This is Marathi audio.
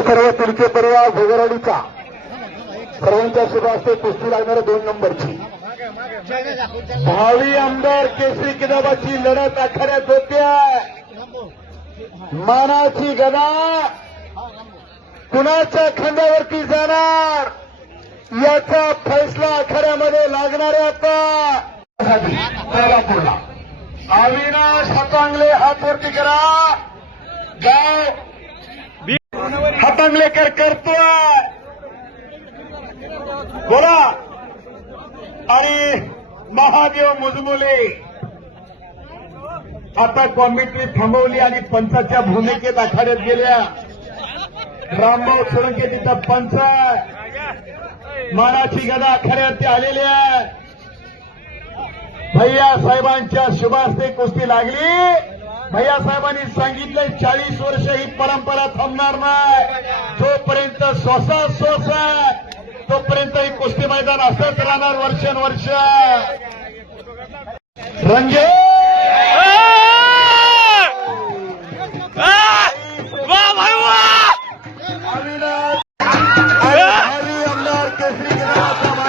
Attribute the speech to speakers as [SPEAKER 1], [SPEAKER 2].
[SPEAKER 1] सर्व तुडके परिवार भोगराडीचा. सर्वांच्या शुभ असते कुस्ती लागणाऱ्या दोन नंबरची. भावी आमदार केसरी किताबाची लढत आखाड्यात होत्या मानाची गदा. कुणाच्या खांद्यावरती जाणार? याचा फैसला आखाड्यामध्ये लागणार आहे आता. कोल्हापूरला. अविनाश हातांगले हात वरती करा. गाव हातांगलेकर करतोय. बोला. आणि महादेव मुजमुले. आता कॉमिटी थांबवली आणि पंचाच्या भूमिकेत आखाड्यात गेल्या. रामभाऊ सोळंके तिथं पंच आहे. मानाची गदा आखाड्यात ते आलेले आहे. भैया साहेबांच्या शुभास्ते कुस्ती लागली. भैया साहेबांनी सांगितलं चाळीस वर्ष परंपरा थांबणार नाही जोपर्यंत स्वसा स्वस आहे तोपर्यंत ही कुस्ती मैदान असंच राहणार वर्षानुवर्ष रंगे आमदार केसरी